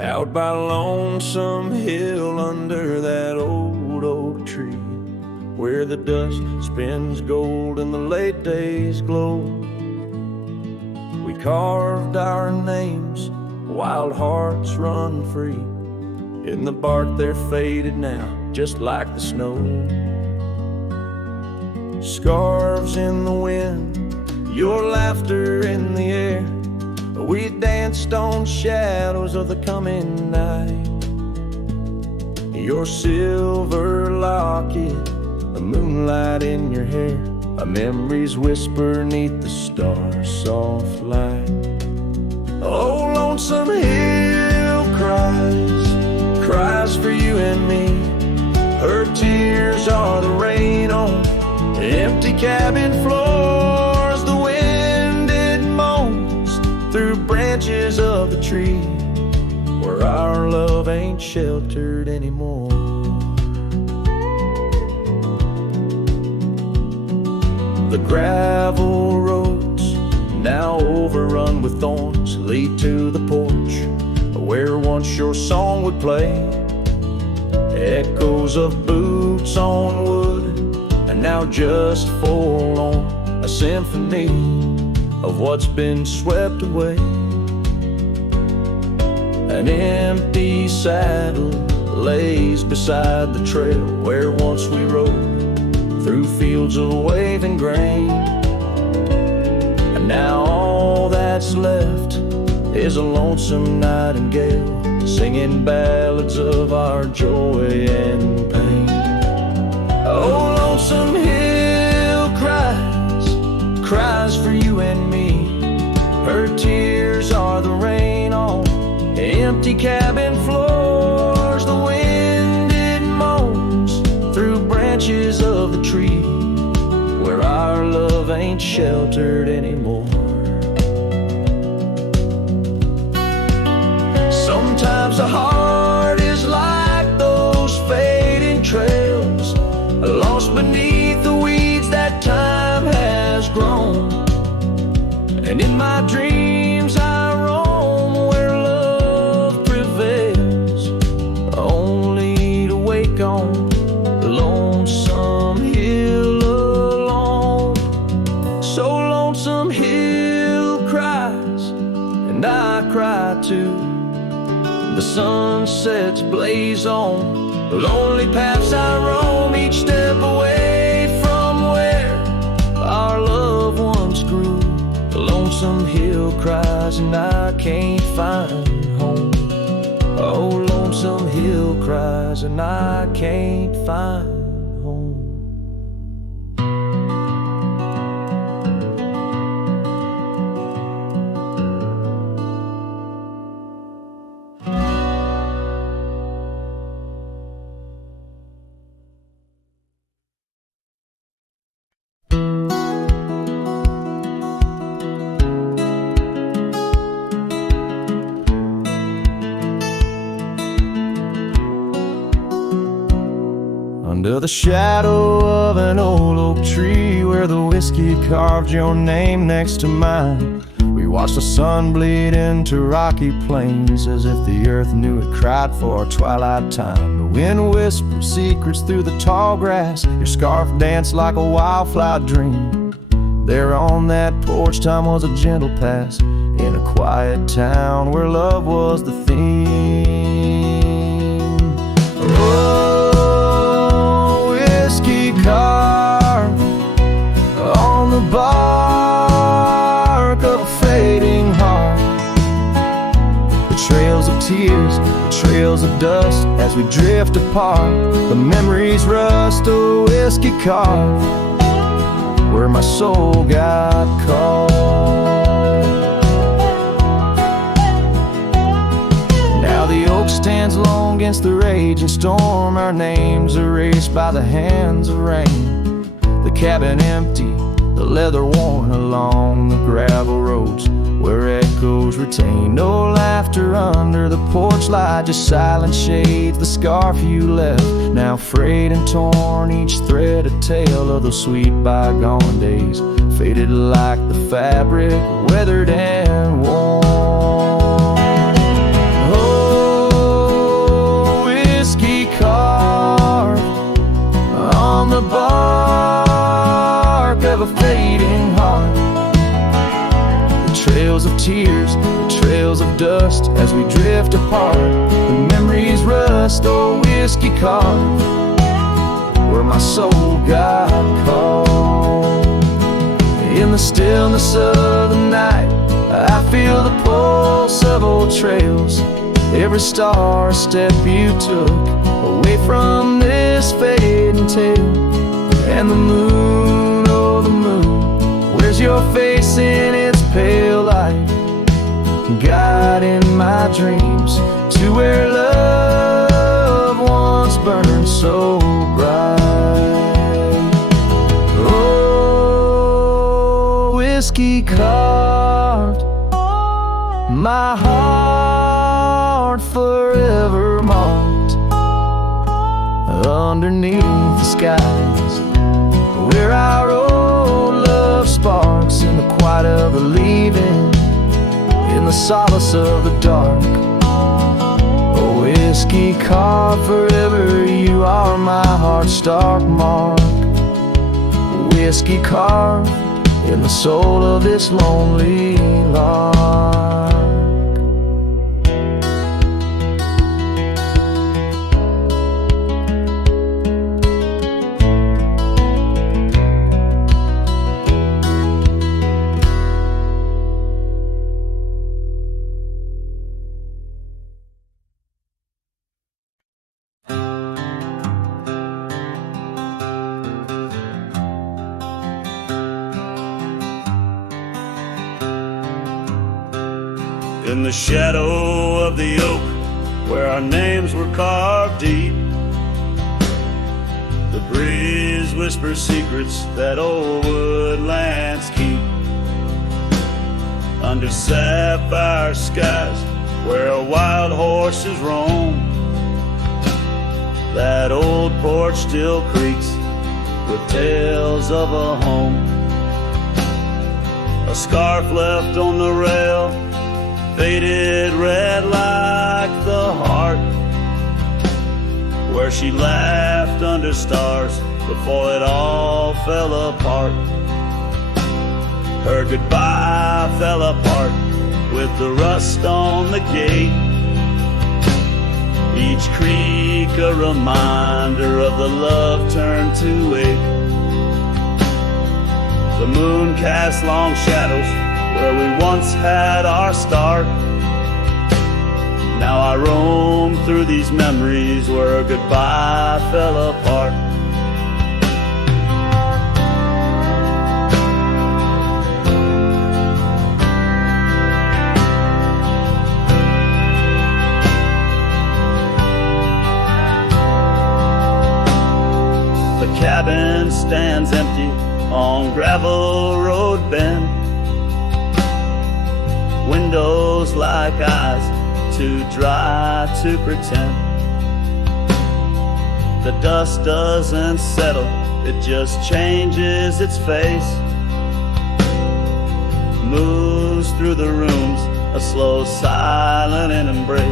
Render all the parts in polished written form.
Out by Lonesome Hill under that old oak tree, where the dust spins gold and the late days glow, we carved our names, wild hearts run free. In the bark they're faded now, just like the snow. Scarves in the wind, your laughter in the air. We danced on shadows of the coming night. Your silver locket, the moonlight in your hair, a memory's whisper neath the stars' soft light. Oh, Lonesome Hill cries for you and me. Her tears are the rain on empty cabin floors. The wind, it moans through branches of the tree, where our love ain't sheltered anymore. The gravel roads, now overrun with thorns, lead to the porch where once your song would play. Echoes of boots on wood, and now just forlorn, a symphony of what's been swept away. An empty saddle lays beside the trail where once we rode through fields of waving grain. And now all that's left is a lonesome nightingale singing ballads of our joy and pain. Oh, Lonesome Hill cries for you and me. Her tears are the rain on empty cabin floors. The wind, it moans through branches of the tree, where our love ain't sheltered anymore. Sometimes a heart is like those fading trails, lost beneath the weeds that time has grown. And in my dreams I roam where love prevails, only to wake on Lonesome Hill alone. So Lonesome Hill cries, and I cry too. The sunsets blaze on the lonely paths I roam, each step away from where our love once grew. The Lonesome Hill cries and I can't find home. Oh, Lonesome Hill cries and I can't find home. Under the shadow of an old oak tree, where the whiskey carved your name next to mine, we watched the sun bleed into rocky plains, as if the earth knew it cried for our twilight time. The wind whispered secrets through the tall grass, your scarf danced like a wildflower dream. There on that porch, time was a gentle pass in a quiet town where love was the theme. Oh, whiskey carved on the bark of a fading heart. The trails of tears, the trails of dust, as we drift apart. The memories rust, a whiskey carved where my soul got caught. Now the oak stands long against the raging storm, our names erased by the hands of rain. The cabin empty, the leather worn along the gravel roads, where echoes retain no laughter under the porch light, just silent shades, the scarf you left, now frayed and torn, each thread a tale of those sweet bygone days, faded like the fabric, weathered and worn. Oh, of tears, the trails of dust as we drift apart. The memories rust, oh whiskey carved, where my soul got caught. In the stillness of the night, I feel the pulse of old trails. Every star step you took away from this fading tale. And the moon, oh the moon, where's your face in its pale light, guiding my dreams to where love once burned so bright. Oh, whiskey carved my heart, forever marked underneath the skies, where our old love sparks in the quiet of the leaving, in the solace of the dark. Oh, whiskey carved forever, you are my heart's stark mark. Whiskey carved in the soul of this lonely lark. In the shadow of the oak, where our names were carved deep, the breeze whispers secrets that old woodlands keep. Under sapphire skies, where wild horses roam, that old porch still creaks with tales of a home. A scarf left on the rail, faded red like the heart, where she laughed under stars before it all fell apart. Her goodbye fell apart with the rust on the gate, each creak a reminder of the love turned to ache. The moon cast long shadows where we once had our start. Now I roam through these memories where goodbye fell apart. The cabin stands empty on gravel road bend, windows like eyes too dry to pretend. The dust doesn't settle, it just changes its face, moves through the rooms, a slow silent embrace.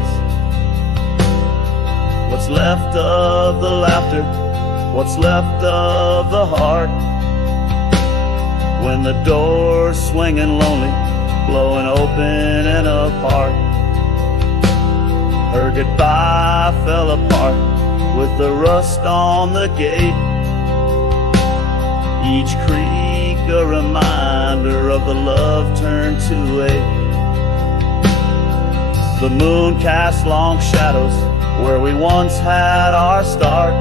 What's left of the laughter, what's left of the heart, when the door's swinging lonely, blowing open and apart. Her goodbye fell apart with the rust on the gate, each creak a reminder of the love turned to ache. The moon cast long shadows where we once had our start.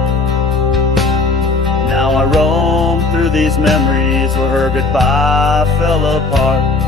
Now I roam through these memories where her goodbye fell apart.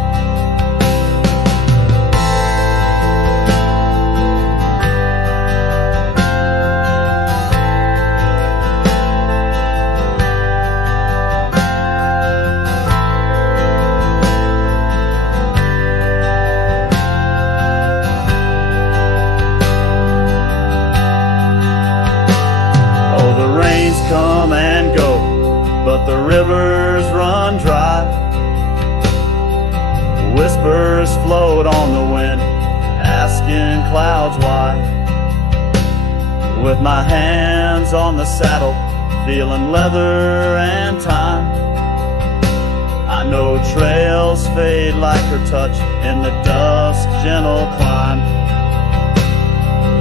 Come and go, but the rivers run dry. Whispers float on the wind, asking clouds why. With my hands on the saddle, feeling leather and time, I I know trails fade like her touch in the dusk gentle climb.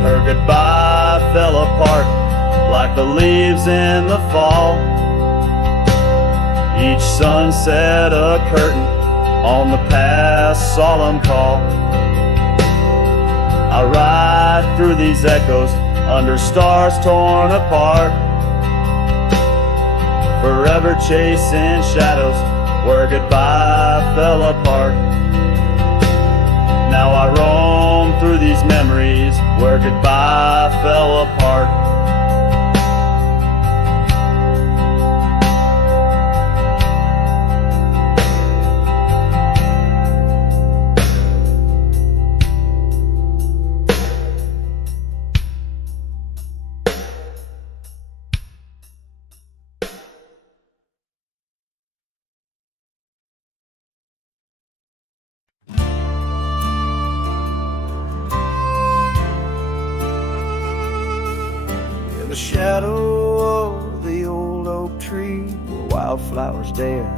Her goodbye fell apart like the leaves in the fall. Each sunset a curtain on the past solemn call. I ride through these echoes under stars torn apart, forever chasing shadows where goodbye fell apart. Now I roam through these memories where goodbye fell apart. In the shadow of the old oak tree where wildflowers dare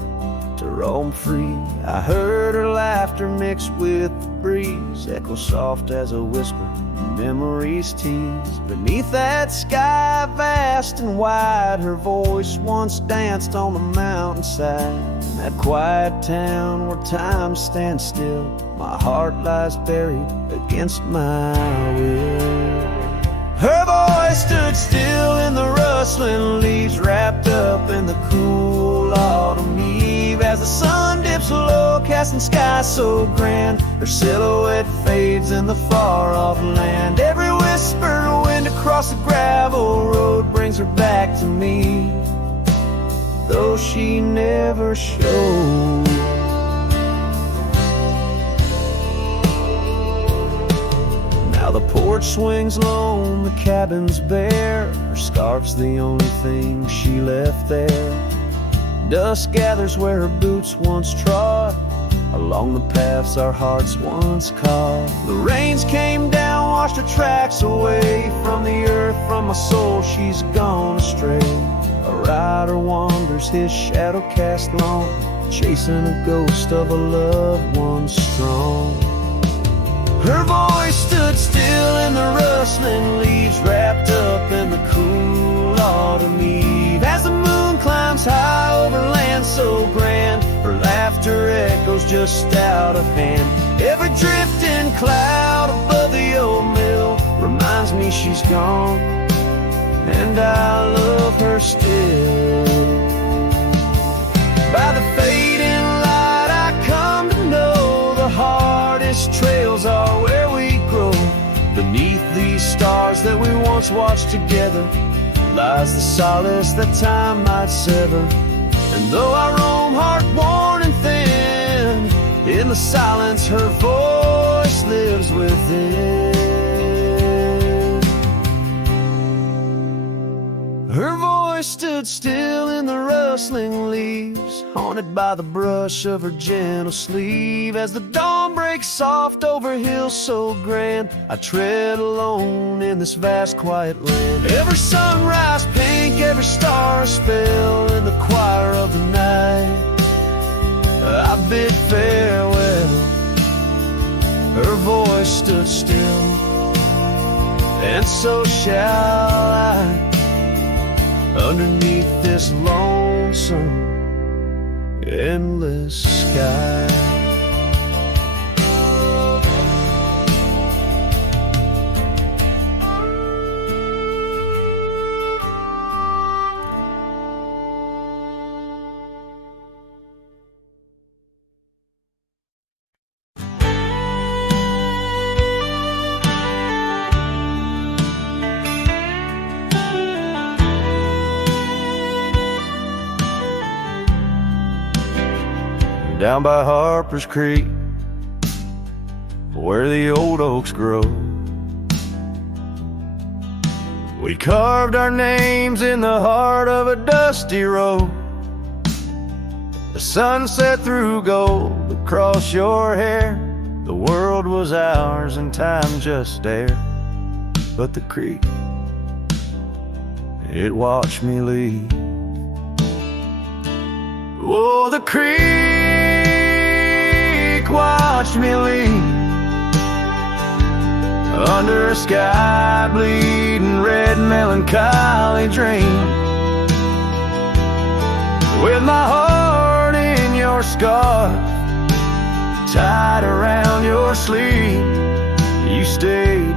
to roam free, I heard her laughter mixed with the breeze, echo soft as a whisper, memories tease. Beneath that sky vast and wide, her voice once danced on the mountainside. In that quiet town where time stands still, my heart lies buried against my will. Her voice stood still in the rustling leaves, wrapped up in the cool autumn eve. As the sun dips low, casting sky so grand, her silhouette fades in the far-off land. Every whisper wind across the gravel road brings her back to me, though she never showed. Now the porch swings lone, the cabin's bare, her scarf's the only thing she left there. Dust gathers where her boots once trod, along the paths our hearts once caught. The rains came down, washed her tracks away from the earth, from my soul she's gone astray. A rider wanders, his shadow cast long, chasing a ghost of a loved one strong. Her voice stood still in the rustling leaves, wrapped up in the cool autumn eve. As the moon climbs high over land so grand, her laughter echoes just out of hand. Every drifting cloud above the old mill reminds me she's gone, and I love her still. By the fading light I come to know the hardest trails are where we grow. Beneath these stars that we once watched together lies the solace that time might sever. And though I roam heart-worn and thin, in the silence her voice lives within. Her voice stood still in the rustling leaves, haunted by the brush of her gentle sleeve. As the dawn breaks soft over hills so grand, I tread alone in this vast quiet land. Every sunrise pink, every star a spell, in the choir of the night I bid farewell. Her voice stood still, and so shall I, underneath this lonesome, endless sky. Down by Harper's Creek, where the old oaks grow, we carved our names in the heart of a dusty road. The sunset threw gold across your hair. The world was ours and time just stared. But the creek, it watched me leave. Oh, the creek watch me leave under a sky bleeding red melancholy dream, with my heart in your scarf tied around your sleeve. You stayed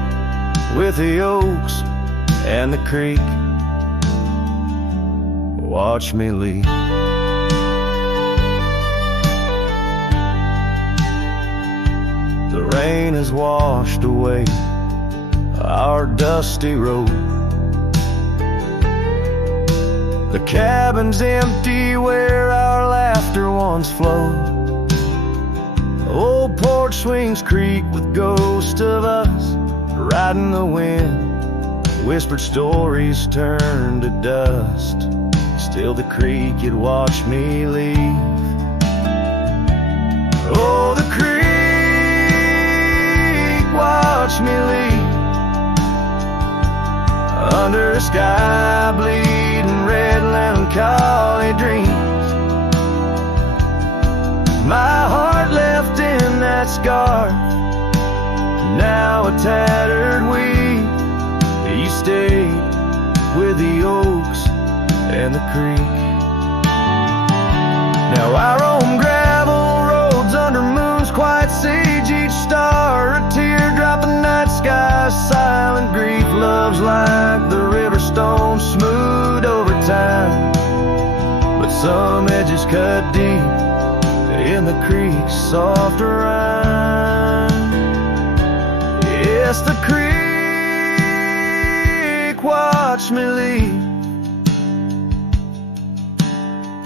with the oaks and the creek. Watch me leave. The rain has washed away our dusty road. The cabin's empty where our laughter once flowed. Old porch swings creak with ghosts of us riding the wind. Whispered stories turn to dust. Still the creek, you'd watch me leave. Oh, the creek, watch me leave under a sky bleeding red melancholy dreams. My heart left in that scar, now a tattered weed. You stayed with the oaks and the creek. Now I roam gravel roads under moons quite siege. Each star a teardrop, the night sky silent grief. Love's like the river stone, smooth over time, but some edges cut deep in the creek's soft rhyme. Yes, the creek, watch me leave,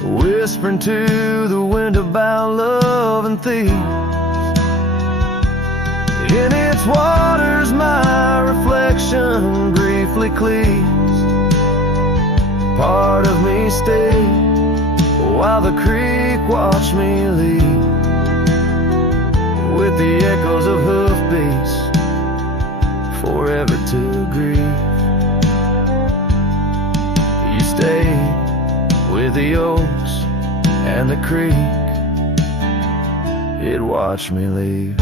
whispering to the wind about love and thieves. In its waters my reflection briefly cleaves. Part of me stayed while the creek watched me leave, with the echoes of hoofbeats forever to grieve. You stayed with the oaks and the creek, it watched me leave.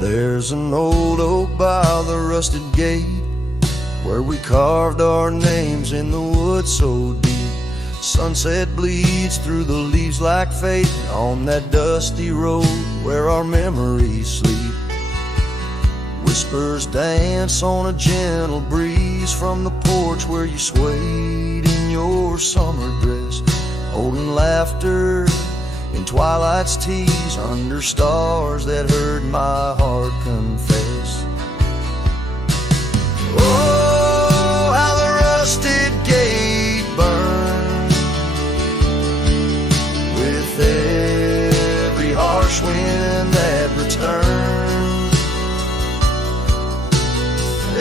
There's an old oak by the rusted gate, where we carved our names in the wood so deep. Sunset bleeds through the leaves like fate on that dusty road where our memories sleep. Whispers dance on a gentle breeze from the porch where you swayed in your summer dress, holding laughter in twilight's tease under stars that heard my heart confess. Oh, how the rusted gate burned with every harsh wind that returned.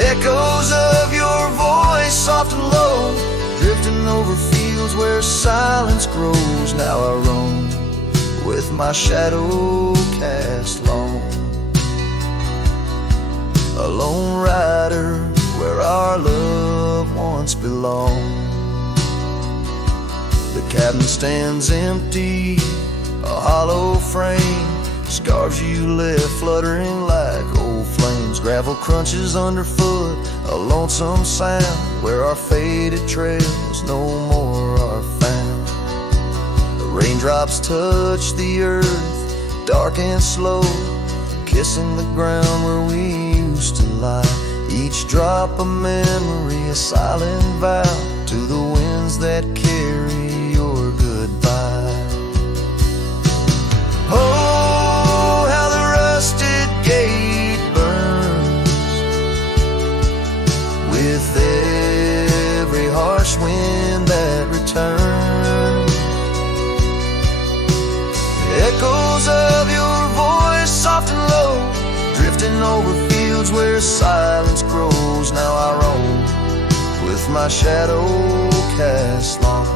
Echoes of your voice, soft and low, drifting over fields where silence grows. Now I roam with my shadow cast long, a lone rider where our love once belonged. The cabin stands empty, a hollow frame, scars you left fluttering like old flames. Gravel crunches underfoot, a lonesome sound where our faded trails no more are found. Raindrops touch the earth, dark and slow, kissing the ground where we used to lie. Each drop a memory, a silent vow to the winds that carry your goodbye. Oh, how the rusted gate burns with every harsh wind that returns. over fields where silence grows. Now I roam with my shadow cast long,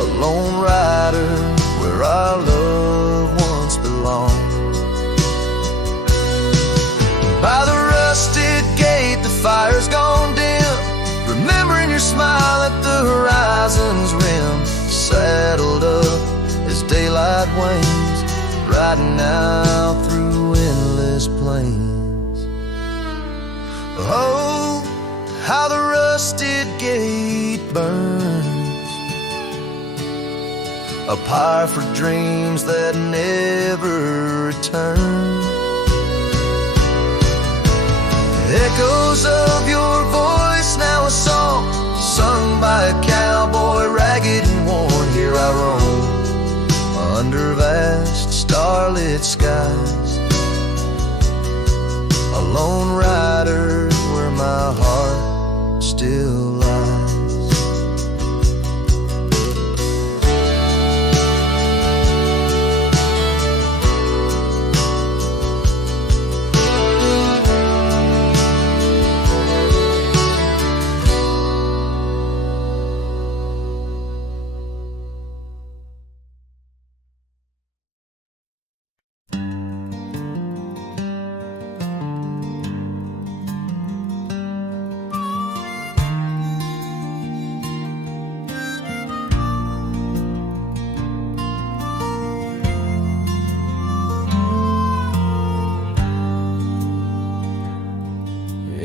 a lone rider where our love once belonged. By the rusted gate the fire's gone dim, remembering your smile at the horizon's rim. Saddled up as daylight wanes, riding out through endless plains. Oh, how the rusted gate burns, a pyre for dreams that never return. Echoes of your voice, now a song sung by a cowboy, ragged and worn. Here I roam under vast starlit skies, a lone rider where my heart still lies.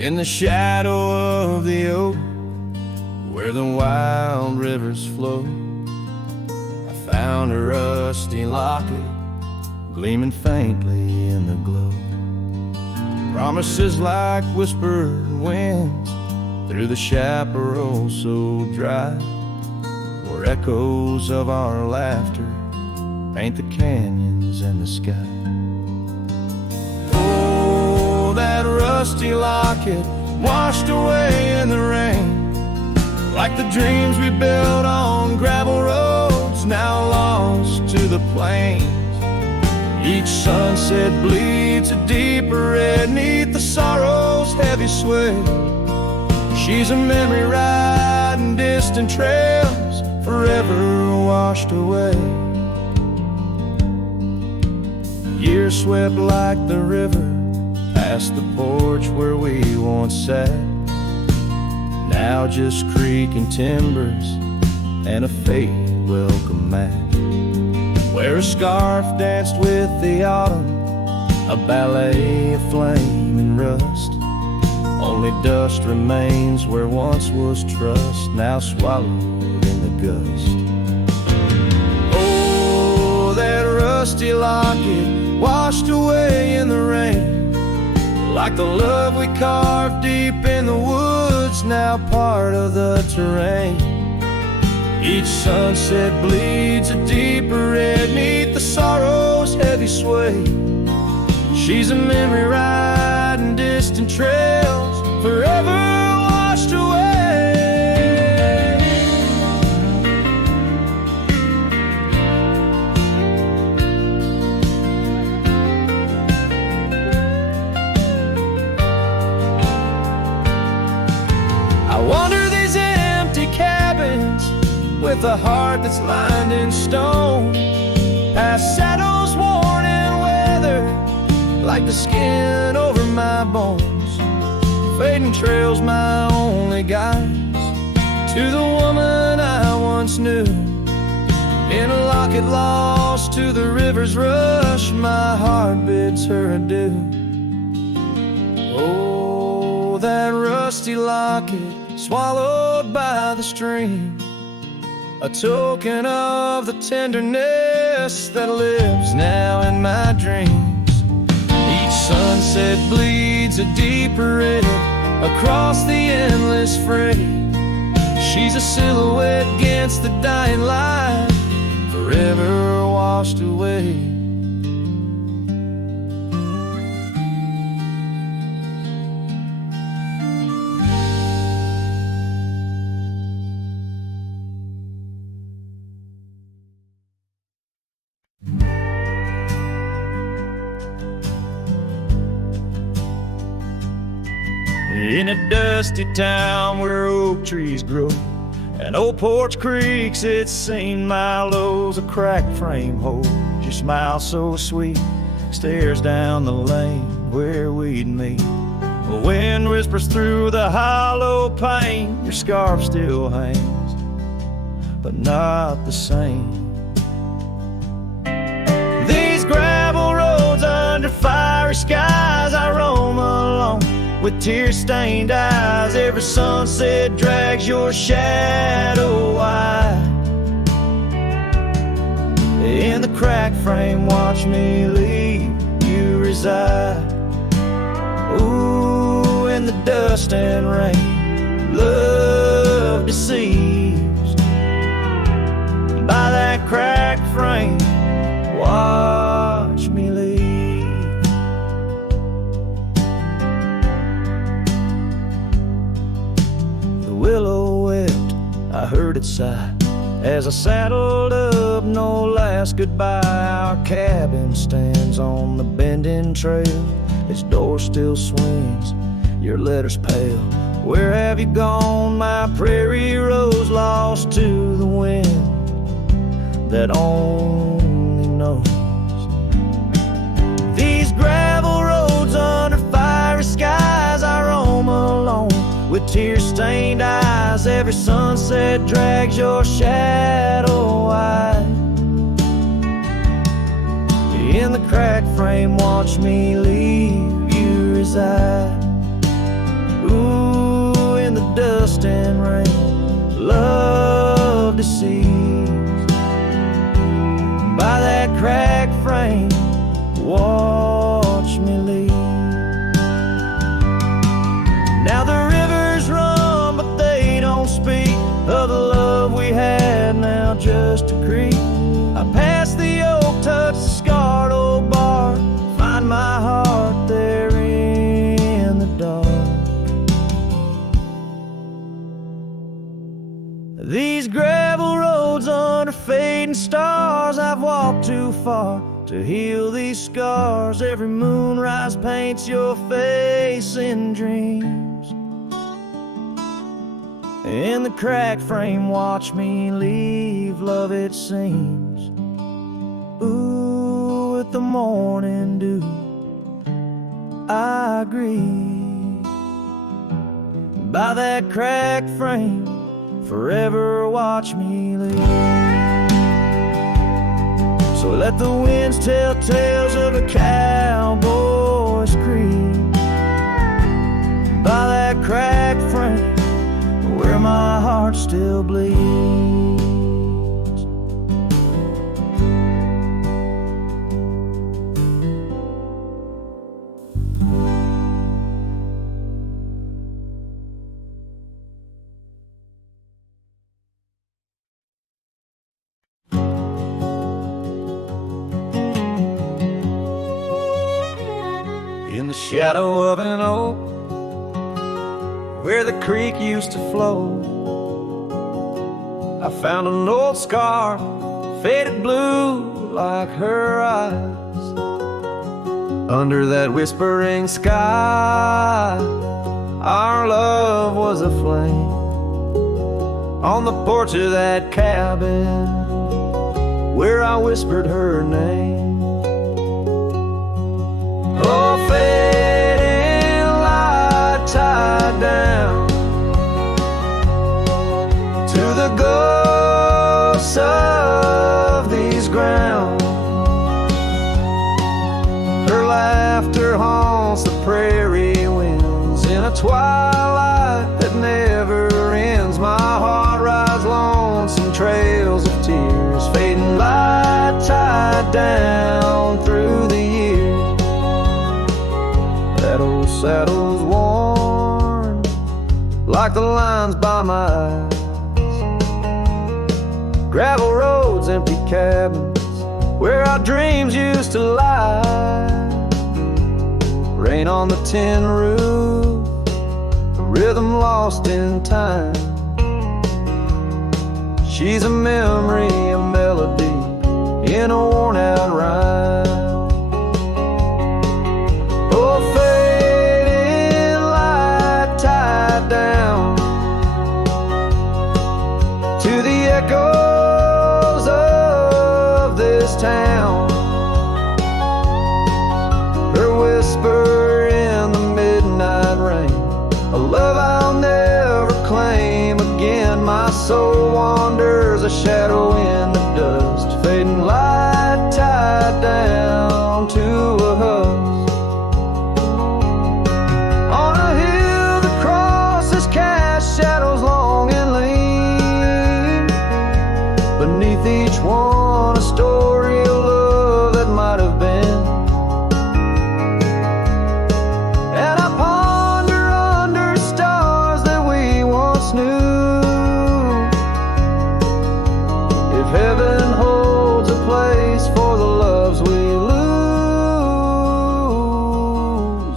In the shadow of the oak, where the wild rivers flow, I found a rusty locket gleaming faintly in the glow. Promises like whispered winds through the chaparral so dry, where echoes of our laughter paint the canyons and the sky. That rusty locket washed away in the rain, like the dreams we built on gravel roads now lost to the plains. Each sunset bleeds a deeper red neath the sorrow's heavy sway. She's a memory riding distant trails, forever washed away. Years swept like the river past the porch where we once sat, now just creaking timbers and a faded welcome mat, where a scarf danced with the autumn, a ballet of flame and rust. Only dust remains where once was trust, now swallowed in the gust. Oh, that rusty locket washed away in the rain, like the love we carved deep in the woods, now part of the terrain. Each sunset bleeds a deeper red neath the sorrow's heavy sway. She's a memory riding distant trails, forever washed away. I wander these empty cabins with a heart that's lined in stone, past shadows worn and weathered like the skin over my bones. Fading trails my only guides to the woman I once knew. In a locket lost to the river's rush, my heart bids her adieu. Oh, that rusty locket swallowed by the stream, a token of the tenderness that lives now in my dreams. Each sunset bleeds a deeper red across the endless fray. She's a silhouette against the dying light, forever washed away. In a dusty town where oak trees grow and old porch creaks, it's seen my lows. A cracked frame holds your smile so sweet, stares down the lane where we'd meet. The wind whispers through the hollow pane, your scarf still hangs, but not the same. These gravel roads under fiery skies, I roam alone with tear-stained eyes. Every sunset drags your shadow wide. In the cracked frame, watch me leave you reside. Ooh, in the dust and rain, love deceived by that cracked frame. Watch me leave. The willow wept, I heard it sigh as I saddled up, no last goodbye. Our cabin stands on the bending trail, its door still swings, your letters pale. Where have you gone, my prairie rose, lost to the wind that only knows? These gravel roads under fiery skies, I roam alone with tear-stained eyes. Every sunset drags your shadow wide. In the cracked frame, watch me leave you reside. Ooh, in the dust and rain, love deceived by that cracked frame. Watch me leave. Now the rivers run, but they don't speak of the love we had, now just a creek. I pass the oak, touch the scarred old bar, find my heart there in the dark. These gravel roads under fading stars, I've walked too far to heal these scars. Every moonrise paints your face in dreams. In the cracked frame, watch me leave, love it seems. Ooh, with the morning dew, I agree. By that cracked frame, forever watch me leave. So let the winds tell tales of a cowboy's creed. By that cracked frame, where my heart still bleeds. In the shadow of an oak, where the creek used to flow, I found an old scarf, faded blue like her eyes. Under that whispering sky, our love was a flame. On the porch of that cabin, where I whispered her name. Oh, fading light tied down to the ghosts of these grounds. Her laughter haunts the prairie winds in a twilight that never ends. My heart rides lonesome trails of tears, fading light tied down through the years. That old saddle's worn like the lines by my eyes. Gravel roads, empty cabins, where our dreams used to lie. Rain on the tin roof, a rhythm lost in time. She's a memory, a melody in a worn out rhyme. Oh, fading light echoes of this town. Her whisper in the midnight rain, a love I'll never claim again. My soul wanders a shadow in the dust, fading light tied down to a husk. On a hill the crosses cast shadows long and lean, beneath each one a story of love that might have been. And I ponder under stars that we once knew, if heaven holds a place for the loves we lose.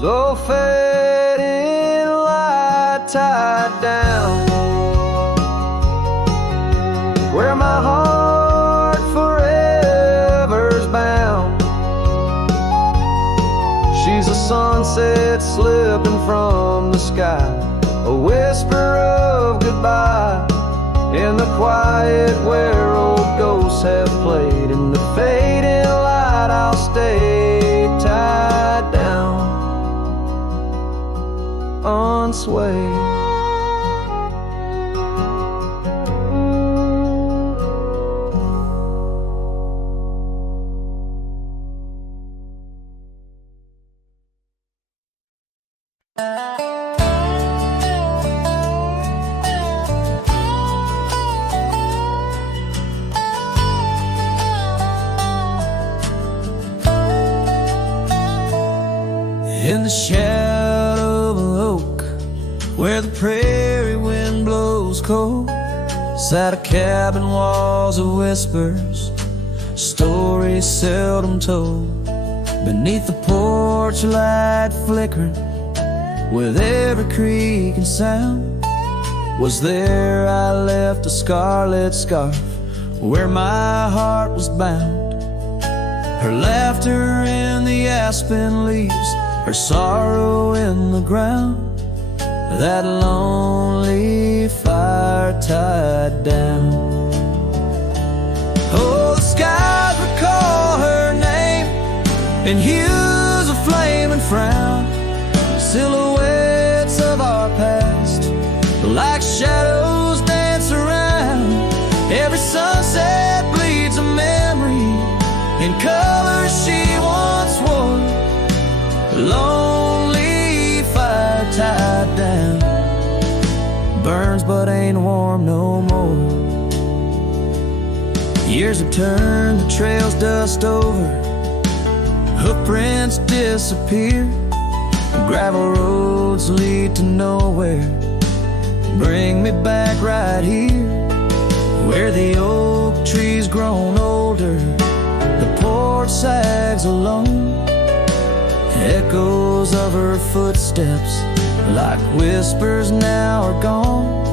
Oh, fading light tied down, where my heart forever's bound. She's a sunset slipping from the sky, a whisper of goodbye in the quiet where old ghosts have played. In the fading light I'll stay tied down, unswayed. In the shadow of an oak, where the prairie wind blows cold, sat a cabin, walls of whispers, stories seldom told. Beneath the porch light flickering, with every creak and sound, was there I left a scarlet scarf where my heart was bound. Her laughter in the aspen leaves, her sorrow in the ground, that lonely fire tied down. Oh, the skies recall her name in hues of flame and frown, silhouettes of our past, like shadows dance around. Every sunset bleeds a memory in colors she once wore. Lonely fire tied down, burns but ain't warm no more. Years have turned the trails dust over, hoofprints disappear, gravel roads lead to nowhere. Bring me back right here, where the oak tree's grown older, the porch sags alone. Echoes of her footsteps, like whispers, now are gone.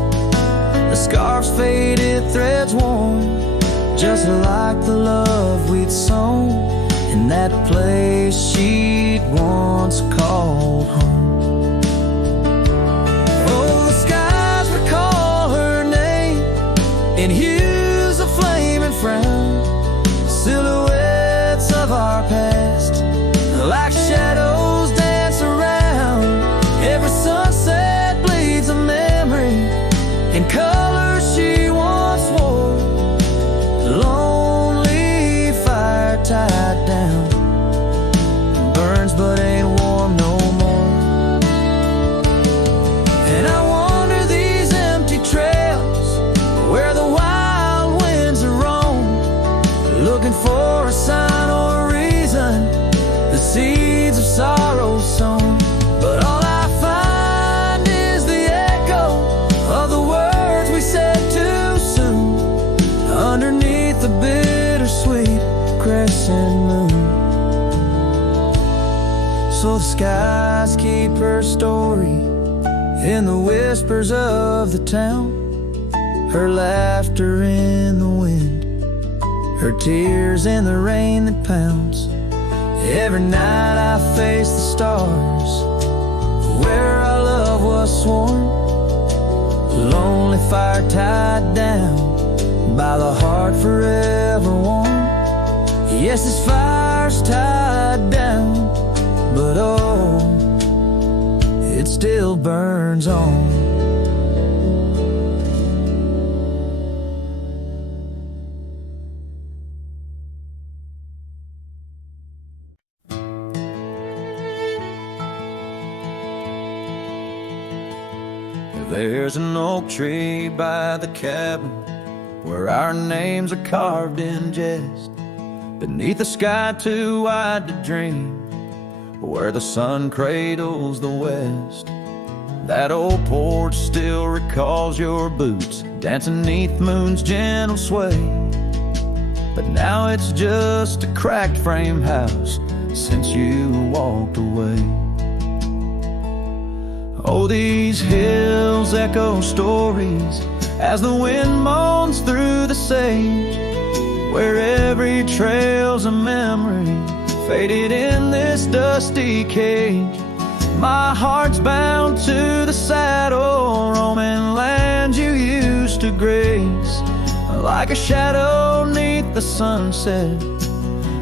The scarf's faded, threads worn, just like the love we'd sown in that place she'd once called home. Oh, the skies recall her name in hues of flame and frown, silhouettes of our past, like shadows dance around. Every sunset bleeds a memory in colors she once wore. Lonely fire tied down, burns but ain't warm no more. And I wander these empty trails where the wild winds are roam, looking for a sign or a reason, the seeds of sorrow sown. But all I find is the echo of the words we said too soon, underneath the bittersweet crescent moon. So the skies keep her story in the whispers of the town, her laughter in the wind, her tears in the rain that pounds. Every night I face the stars, where our love was sworn. Lonely fire tied down, by the heart forever warm. Yes, this fire's tied down, but oh, it still burns on. There's an oak tree by the cabin where our names are carved in jest, beneath a sky too wide to dream, where the sun cradles the west. That old porch still recalls your boots dancing neath moon's gentle sway, but now it's just a cracked frame house since you walked away. Oh, these hills echo stories as the wind moans through the sage, where every trail's a memory faded in this dusty cage. My heart's bound to the saddle, roaming lands you used to grace, like a shadow 'neath the sunset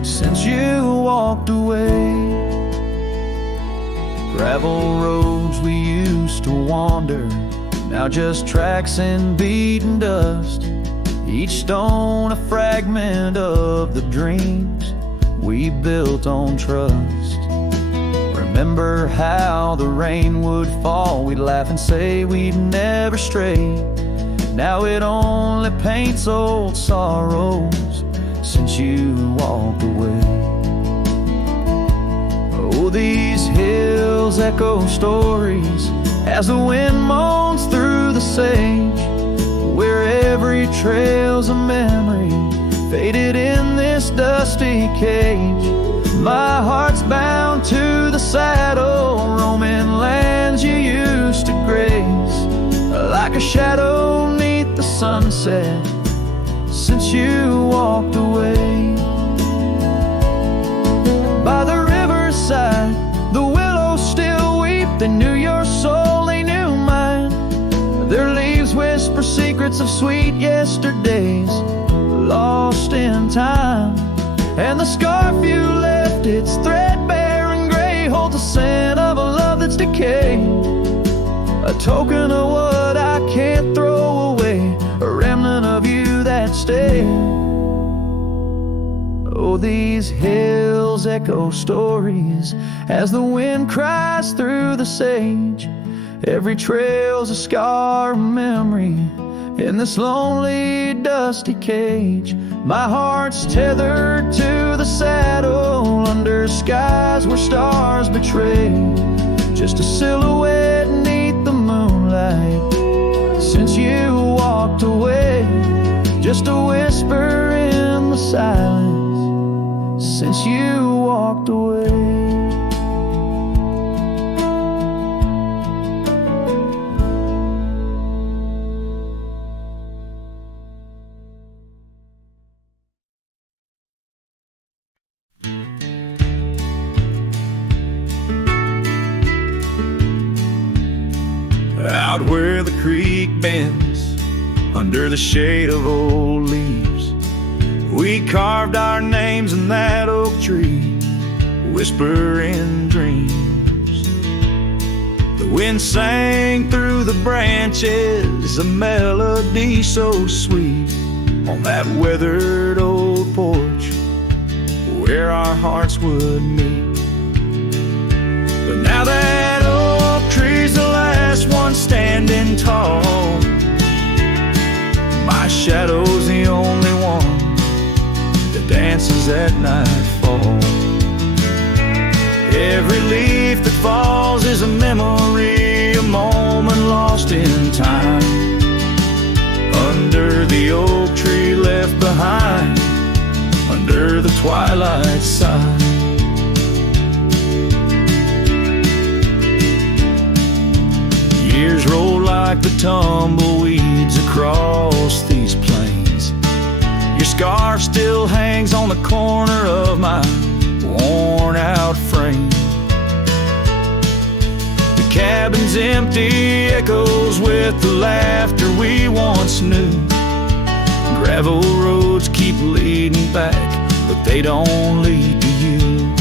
since you walked away. Gravel roads we used to wander, now just tracks and beaten dust, each stone a fragment of the dreams we built on trust. Remember how the rain would fall, we'd laugh and say we'd never stray. Now it only paints old sorrows since you walked away. Oh, these hills echo stories as the wind moans through the sage, where every trail's a memory faded in this dusty cage. My heart's bound to the saddle, roaming lands you used to grace, like a shadow 'neath the sunset since you walked away. By the riverside, the willows still weep. They knew your soul, they knew mine. Their leaves whisper secrets of sweet yesterdays lost in time. And the scarf you left, it's threadbare and gray, holds the scent of a love that's decayed, a token of what I can't throw away, a remnant of you that stayed. Oh, these hills echo stories as the wind cries through the sage. Every trail's a scar, a memory in this lonely, dusty cage. My heart's tethered to the saddle under skies where stars betray, just a silhouette 'neath the moonlight since you walked away, just a whisper in the silence since you walked away. Out where the creek bends under the shade of old leaves, we carved our names in that oak tree, whispering dreams. The wind sang through the branches, a melody so sweet, on that weathered old porch where our hearts would meet. But now that oak tree's the last one standing tall, my shadow's the only one that dances at nightfall. Every leaf that falls is a memory, a moment lost in time, under the oak tree left behind, under the twilight side. Years roll like the tumbleweeds across these plains. Your scarf still hangs on the corner of my worn-out frame. The cabin's empty, echoes with the laughter we once knew. Gravel roads keep leading back, but they don't lead to you.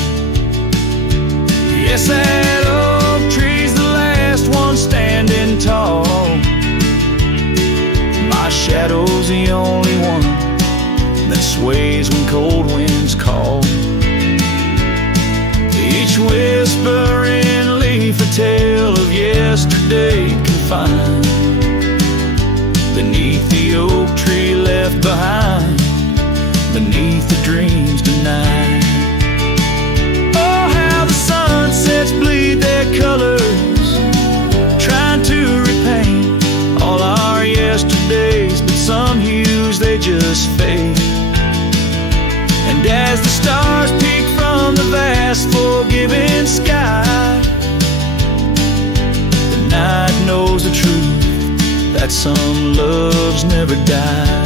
Yes, that oak tree's the last one standing tall. My shadow's the only one that sways when cold winds call. Each whispering leaf a tale of yesterday confined beneath the oak tree left behind, beneath the dreams denied. Oh, how the sunsets bleed their colors, trying to repaint all our yesterdays, but some hues they just fade. And as the stars peek from the vast forgiving sky, the night knows the truth, that some loves never die.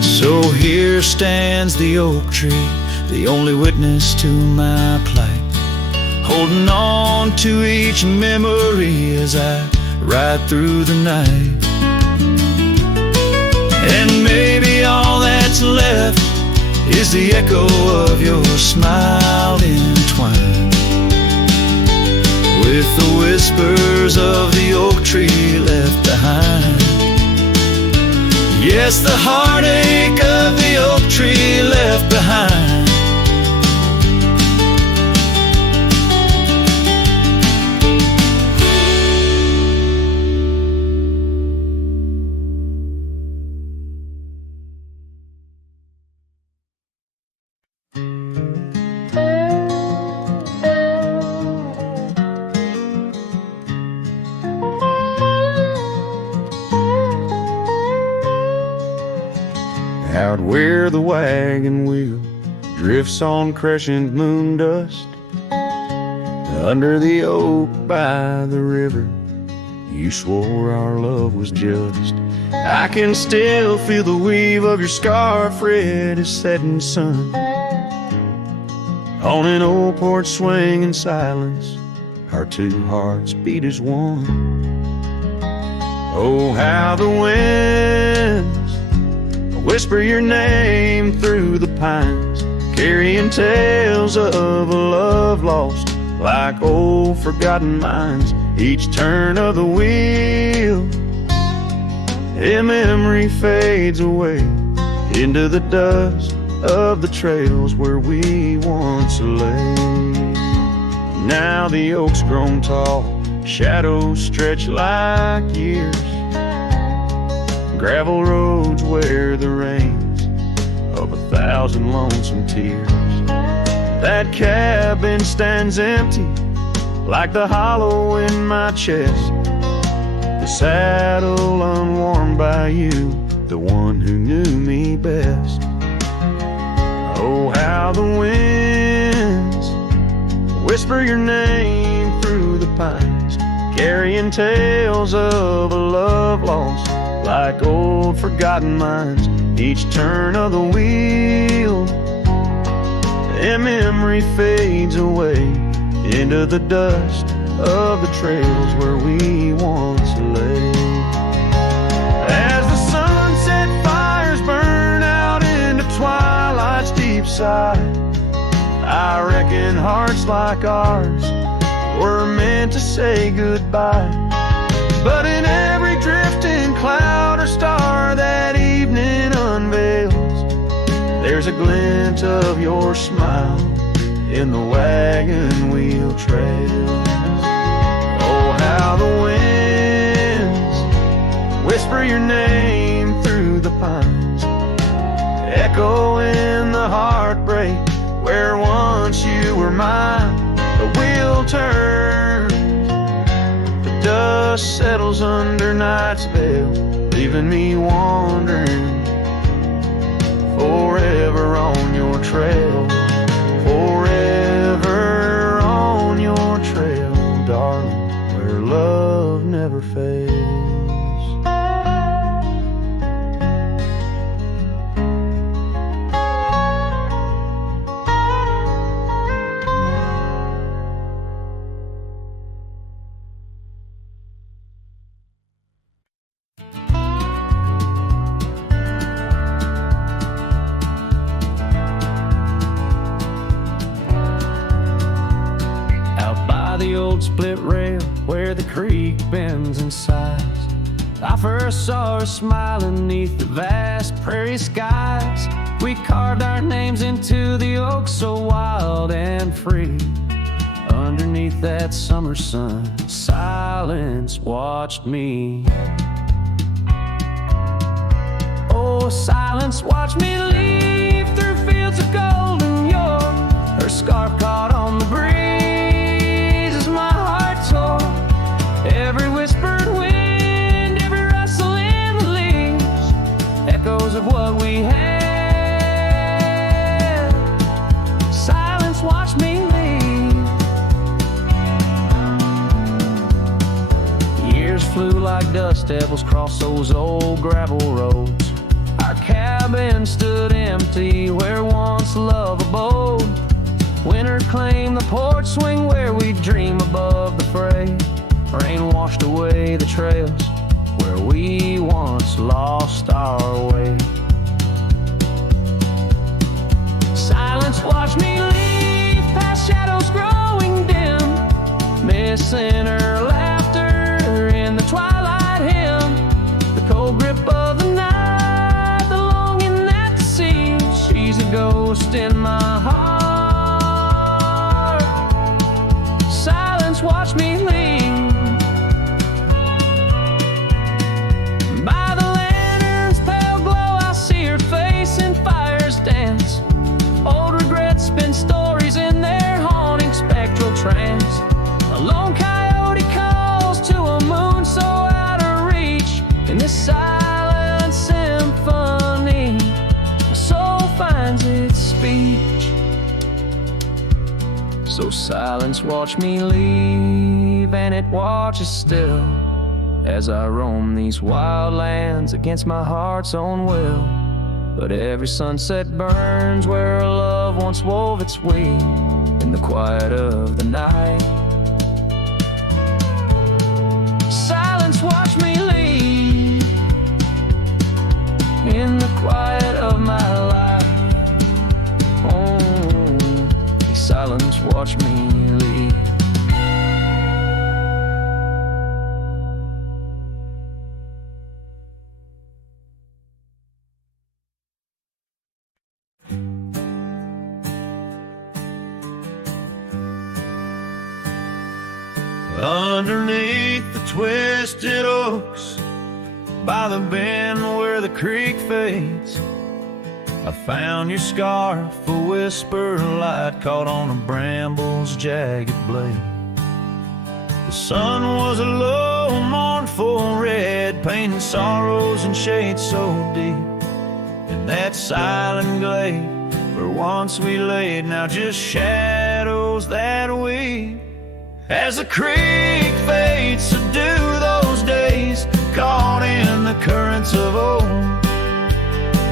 So here stands the oak tree, the only witness to my plight, holding on to each memory as I ride through the night. And maybe all that's left is the echo of your smile entwined with the whispers of the oak tree left behind. Yes, the heartache of the oak tree left behind. Out where the wagon wheel drifts on crescent moon dust, under the oak by the river, you swore our love was just. I can still feel the weave of your scarf red as setting sun. On an old porch swing in silence, our two hearts beat as one. Oh, how the winds whisper your name through the pines, carrying tales of a love lost like old forgotten mines. Each turn of the wheel, a memory fades away into the dust of the trails where we once lay. Now the oak's grown tall, shadows stretch like years, gravel roads wear the rains of 1,000 lonesome tears. That cabin stands empty like the hollow in my chest, the saddle unworn by you, the one who knew me best. Oh, how the winds whisper your name through the pines, carrying tales of a love lost like old forgotten mines. Each turn of the wheel, a memory fades away into the dust of the trails where we once lay. As the sunset fires burn out into twilight's deep side, I reckon hearts like ours were meant to say goodbye. But in every drifting cloud or star that evening unveils, there's a glint of your smile in the wagon wheel trails. Oh, how the winds whisper your name through the pines, echo in the heartbreak where once you were mine. The wheel turns, the dust settles under night's veil, leaving me wandering forever on your trail, forever the old split rail where the creek bends and sighs. I first saw her smiling neath the vast prairie skies. We carved our names into the oak so wild and free. Underneath that summer sun, silence watched me. Oh, silence watched me leave through fields of golden yore. Her scarf caught on the breeze as my heart tore. Every whispered wind, every rustle in the leaves, echoes of what we had. Silence watched me leave. Years flew like dust devils across those old gravel roads. Our cabin stood empty where once love abode. Winter claimed the porch swing where we dream above the fray. Rain washed away the trails where we once lost our way. Silence watched me leave past shadows growing dim, missing her laughter in the twilight hymn. The cold grip of the night, she's a ghost in my heart. Silence watched me leave. By the lantern's pale glow, I see her face in fire's dance. Old regrets spin stories in their haunting spectral trance. A lone coyote calls to a moon so out of reach. In this silent symphony, finds its speech. So silence watched me leave, and it watches still as I roam these wild lands against my heart's own will. But every sunset burns where our love once wove its weave in the quiet of the night. Silence watched me leave in the quiet of my life. Silence watch me leave. Underneath the twisted oaks, by the bend where the creek fades, I found your scarf, a whisper light caught on a bramble's jagged blade. The sun was a low, mournful red, painting sorrows and shades so deep. In that silent glade where once we laid, now just shadows that weep. As the creek fades to do those days, caught in the currents of old.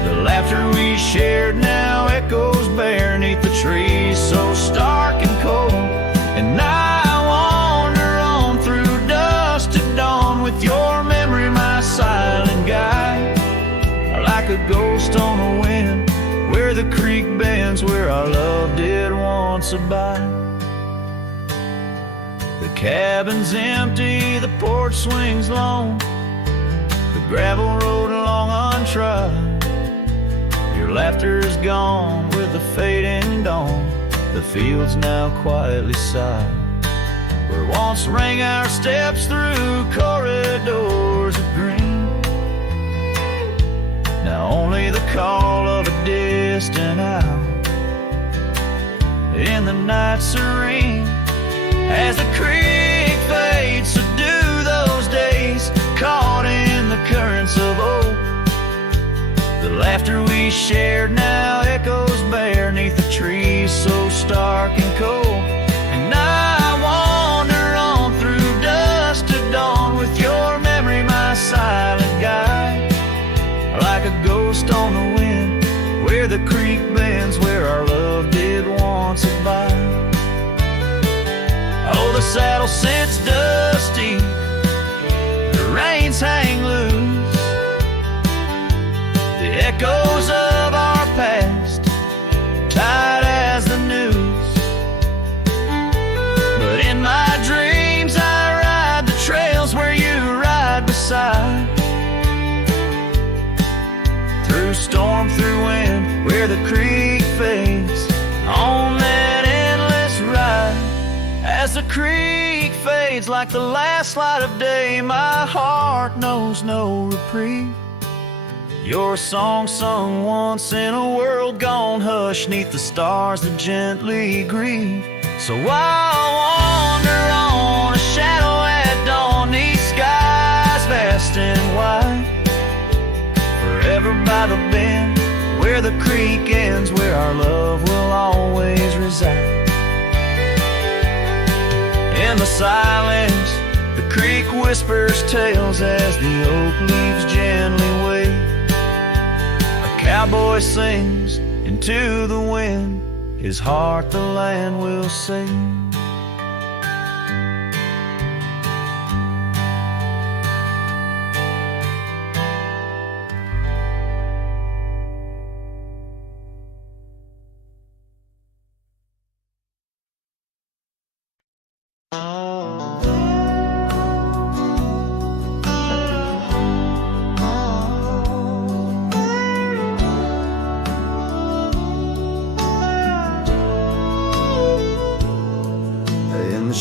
The laughter we shared now echoes bare 'neath the trees so stark and cold. And I wander on through dusk to dawn with your memory, my silent guide. Like a ghost on the wind where the creek bends, where our love did once abide. The cabin's empty, the porch swings long, the gravel road along untried. Your laughter's gone with the fading dawn. The fields now quietly sigh, where once rang our steps through corridors of green. Now only the call of a distant owl in the night serene. As the creek fades to do those days, caught in the currents of old. The laughter we shared now echoes bare 'neath the trees so stark and cold. And I wander on through dusk to dawn with your memory, my silent guide. Like a ghost on the wind where the creek bends, where our love did once abide. Oh, the saddle sits dusty, the reins hang loose, the echoes of our past tight as the news. But in my the creek fades like the last light of day, my heart knows no reprieve. You're a song sung once in a world gone hush, 'neath the stars that gently grieve. So I'll wander on, a shadow at dawn, 'neath skies vast and wide, forever by the bend where the creek ends, where our love will always reside. In the silence, the creek whispers tales as the oak leaves gently wave. A cowboy sings into the wind, his heart the land will sing.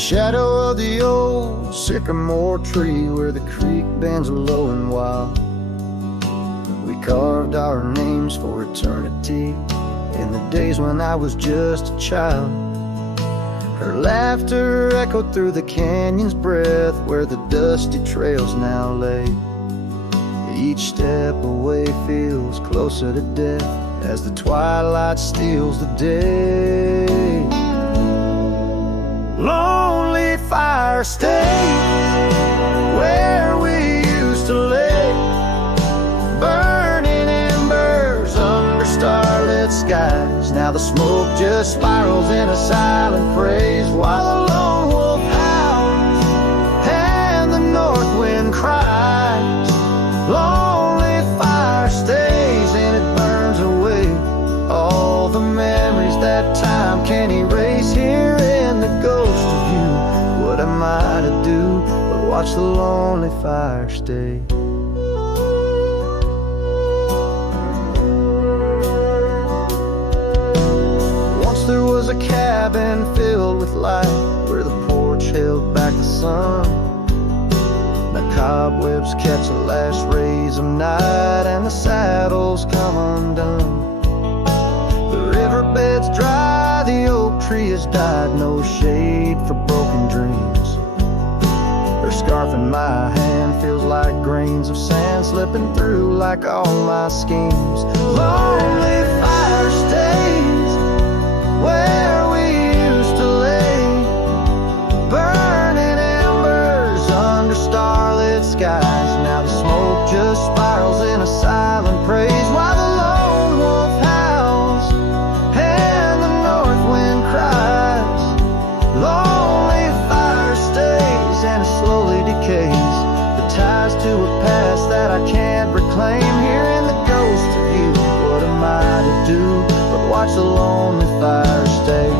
Shadow of the old sycamore tree where the creek bends low and wild, we carved our names for eternity in the days when I was just a child. Her laughter echoed through the canyon's breath where the dusty trails now lay. Each step away feels closer to death as the twilight steals the day. Lonely fire stays where we used to lay, burning embers under starlit skies. Now the smoke just spirals in a silent praise while the lone wolf howls and the north wind cries. Lonely fire stays and it burns away all the memories that time can't erase. Here in the ghost of you, what am I to do but watch the lonely fire stay? Once there was a cabin filled with light where the porch held back the sun. The cobwebs catch the last rays of night and the saddles come undone. The riverbed's dry, the oak tree has died, no shade for broken dreams. Her scarf in my hand feels like grains of sand slipping through like all my schemes. Lonely fire stays where we used to lay, burning embers under starlit skies. Now the smoke just spirals in a silent praise while the lone wolf howls and the north wind cries. Lonely fire stays and it slowly decays, the ties to a past that I can't reclaim. Here in the ghost of you, what am I to do but watch the lonely fire stay?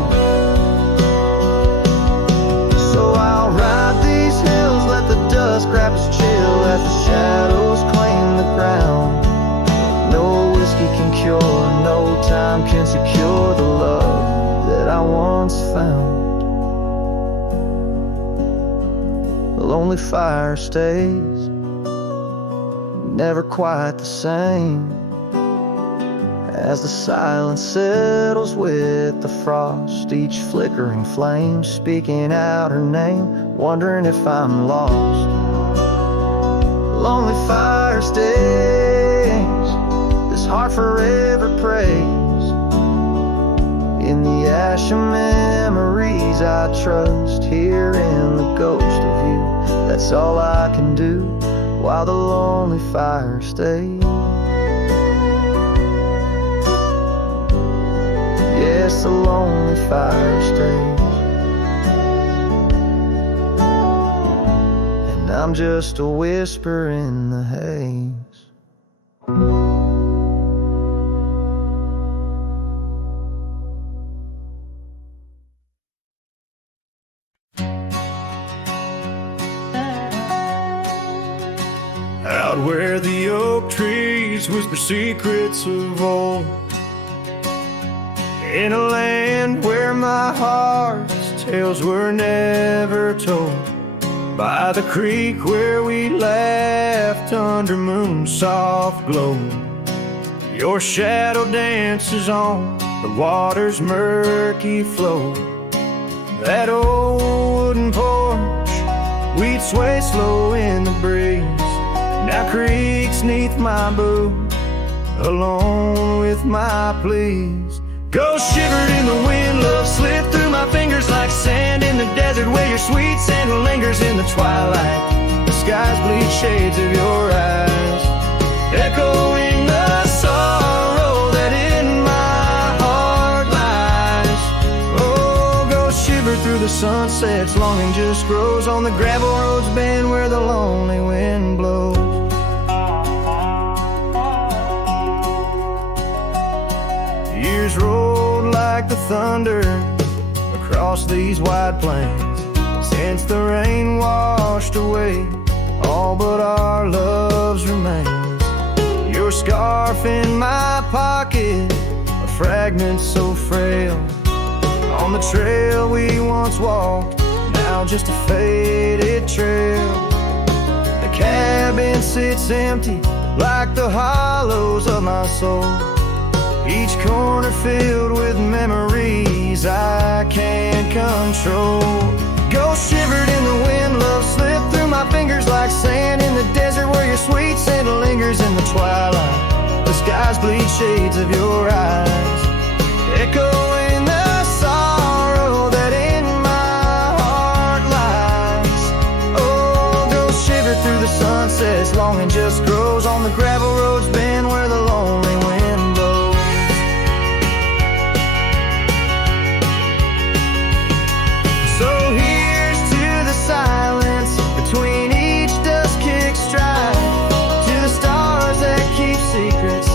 So I'll ride these hills, let the dust grab us chill as the shadows claim the ground. No whiskey can cure, no time can secure the love that I once found. The lonely fire stays, never quite the same, as the silence settles with the frost, each flickering flame speaking out her name, wondering if I'm lost. Lonely fire stays, this heart forever prays. In the ash of memories I trust, here in the ghost of you, that's all I can do while the lonely fire stays. Yes, the lonely fire stays, and I'm just a whisper in the haze. Out where the oak trees whisper secrets of old, in a land where my heart's tales were never told. By the creek where we laughed under moon's soft glow, your shadow dances on the water's murky flow. That old wooden porch, we'd sway slow in the breeze. Now creaks 'neath my boot, alone with my pleas. Ghost shivered in the wind, love slipped through my fingers like sand in the desert, where your sweet scent lingers in the twilight. The skies bleed shades of your eyes, echoing the sorrow that in my heart lies. Oh, ghost shiver through the sunsets, longing just grows on the gravel roads bend where the lonely wind blows. Years rolled like the thunder across these wide plains, since the rain washed away all but our love's remains. Your scarf in my pocket, a fragment so frail, on the trail we once walked, now just a faded trail. The cabin sits empty like the hollows of my soul, each corner filled with memories I can't control. Ghost shivered in the wind, love slipped through my fingers like sand in the desert, where your sweet scent lingers in the twilight. The skies bleed shades of your eyes, echoing the sorrow that in my heart lies. Oh, ghost shiver through the sunsets, longing just grows on the gravel roads bend where the lonely wind blows. So here's to the silence between each dust-kicked stride, to the stars that keep secrets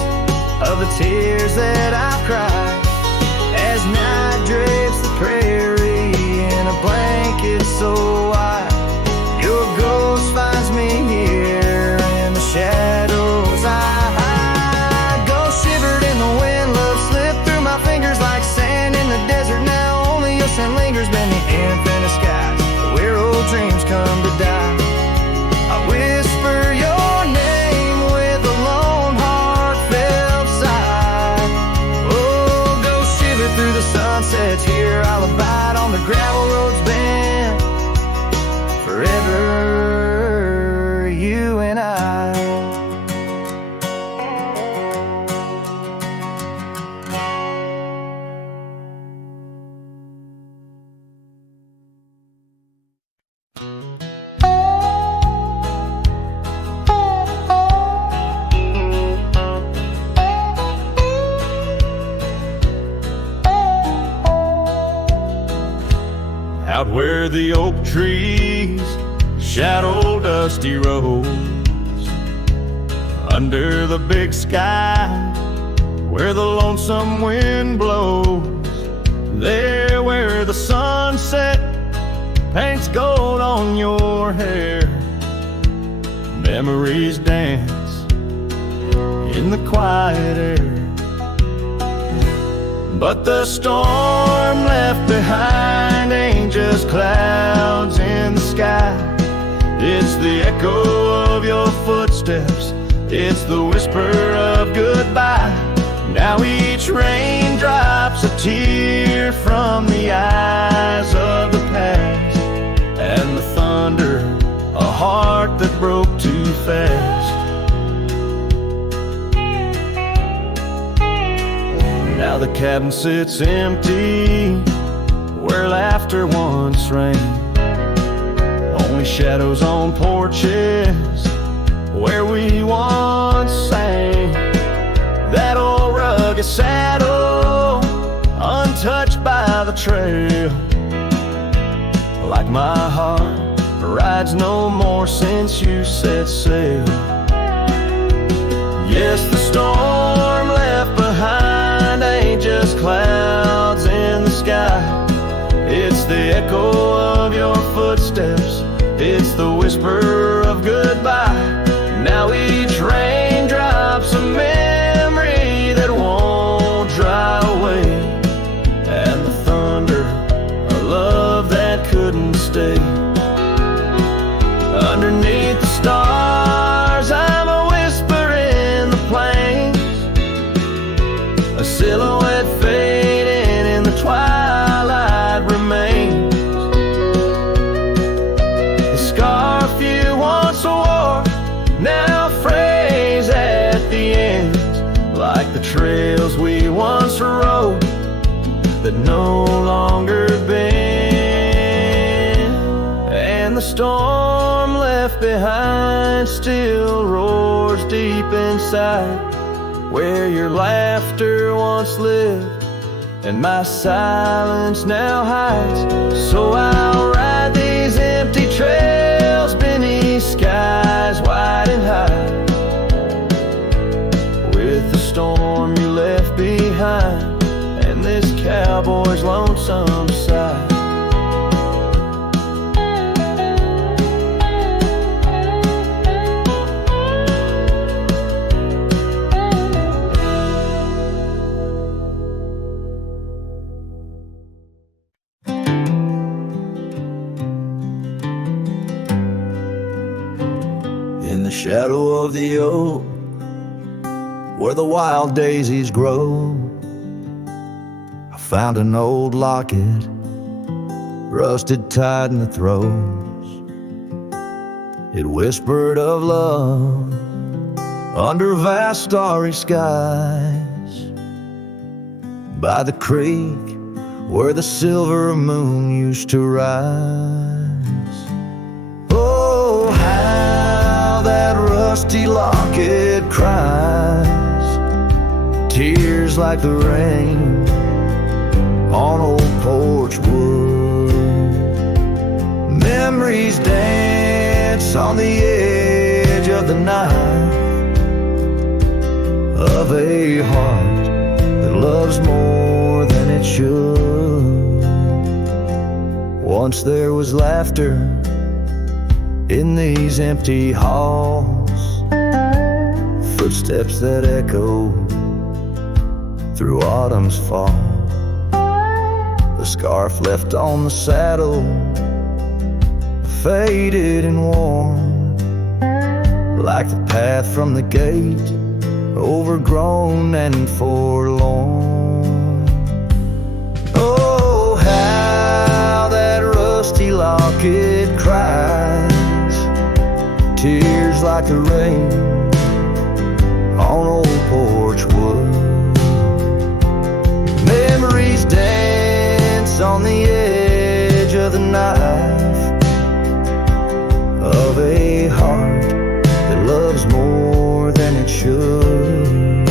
of the tears that I've cried, as night drapes the prairie in a blanket so white. Your ghost finds me here in the shadows I hide. Ghost shivered in the wind, love slipped through my fingers like sand in the desert. Now only your scent lingers bend the infinite skies, where old dreams come to die. I whisper your name with a lone heartfelt sigh. Oh, ghost shiver through the sunsets, here I'll abide on the gravel roads bend forever, you and I. Out where the oak trees shadow dusty roads, under the big sky where the lonesome wind blows, there where the sunset paints gold on your hair, memories dance in the quiet air. But the storm left behind ain't just clouds in the sky. It's the echo of your footsteps, it's the whisper of goodbye. Now each raindrop's a tear from the eyes of the past, and the thunder, a heart that broke too fast. Now the cabin sits empty where laughter once reigned, only shadows on porches where we once sang. That old rugged saddle, untouched by the trail, like my heart rides no more since you set sail. Yes, the storm left behind ain't just clouds in the sky. It's the echo of your footsteps, it's the whisper of goodbye. Now each raindrop's a memory that won't dry away, and the thunder, a love storm left behind still roars deep inside, where your laughter once lived and my silence now hides. So I'll ride these empty trails beneath skies wide and high, with the storm you left behind and this cowboy's lonesome side. In the shadow of the oak, where the wild daisies grow, I found an old locket, rusted tight in the throes. It whispered of love under vast starry skies, by the creek where the silver moon used to rise. Oh, how that rusty locket cries, tears like the rain on old porch wood. Memories dance on the edge of the knife of a heart that loves more than it should. Once there was laughter in these empty halls, footsteps that echoed through autumn's fall. The scarf left on the saddle, faded and worn, like the path from the gate, overgrown and forlorn. Oh, how that rusty locket cries, tears like the rain on old porch wood. Memories dance on the edge of the knife of a heart that loves more than it should.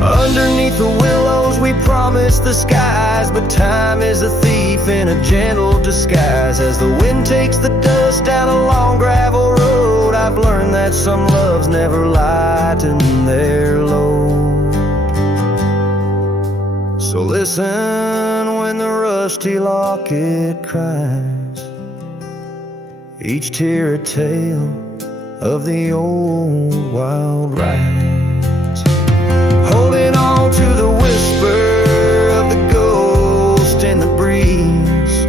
Underneath the willows we promised the skies, but time is a thief in a gentle disguise. As the wind takes the dust down a long gravel road, I've learned that some loves never lighten their load. So listen when the rusty locket cries, each tear a tale of the old wild rides. Holding on to the whisper of the ghost in the breeze,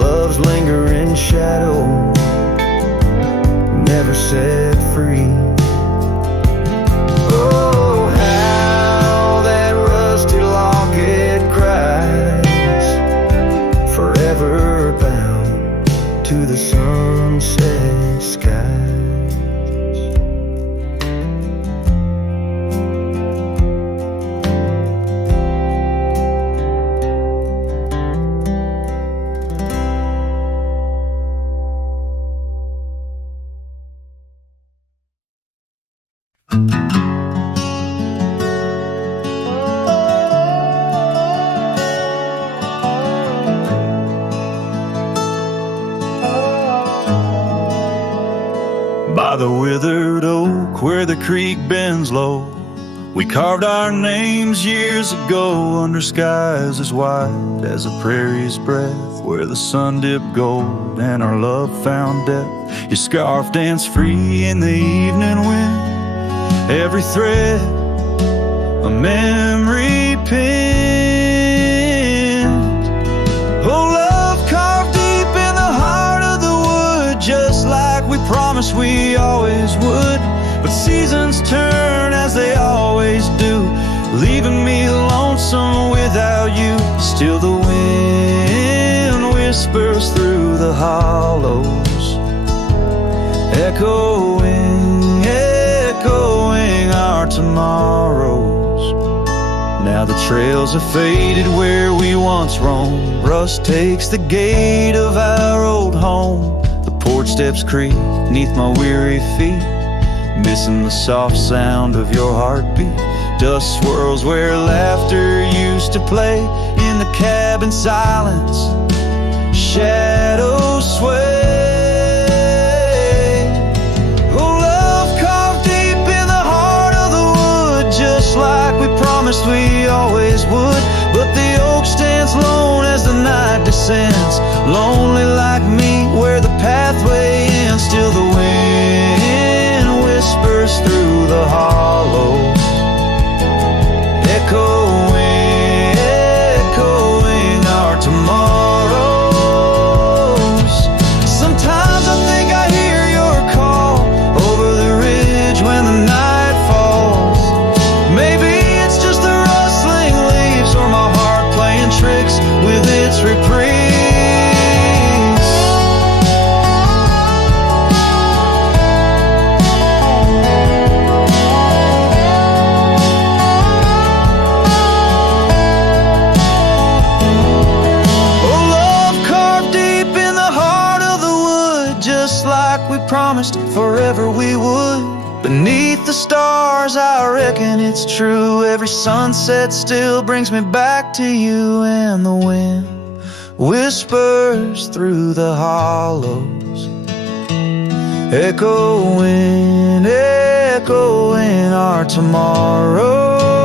love's lingering shadow never set free. Oh, how that rusty locket cries, forever bound to the sunset skies. By the withered oak where the creek bends low, we carved our names years ago under skies as wide as a prairie's breath, where the sun dipped gold and our love found depth. Your scarf danced free in the evening wind, every thread a memory pinned. Oh, love carved deep in the heart of the wood, just like we promised we always would. But seasons turn as they always do, leaving me lonesome without you. Still the wind whispers through the hollows, echoing our tomorrows. Now the trails have faded where we once roamed. Rust takes the gate of our old home. The porch steps creak neath my weary feet, missing the soft sound of your heartbeat. Dust swirls where laughter used to play. In the cabin silence, shadows sway. Oh, love carved deep in the heart of the wood, just like we promised we always would. But the oak stands lone as the night descends, lonely like me where the pathway ends. Still the wind whispers through the hollows, echoing, echoing our tomorrows. Sometimes I think I hear your call over the ridge when the night falls. Maybe it's just the rustling leaves or my heart playing tricks with its reprise. Promised forever we would. Beneath the stars, I reckon it's true. Every sunset still brings me back to you. And the wind whispers through the hollows, echoing, echoing our tomorrow.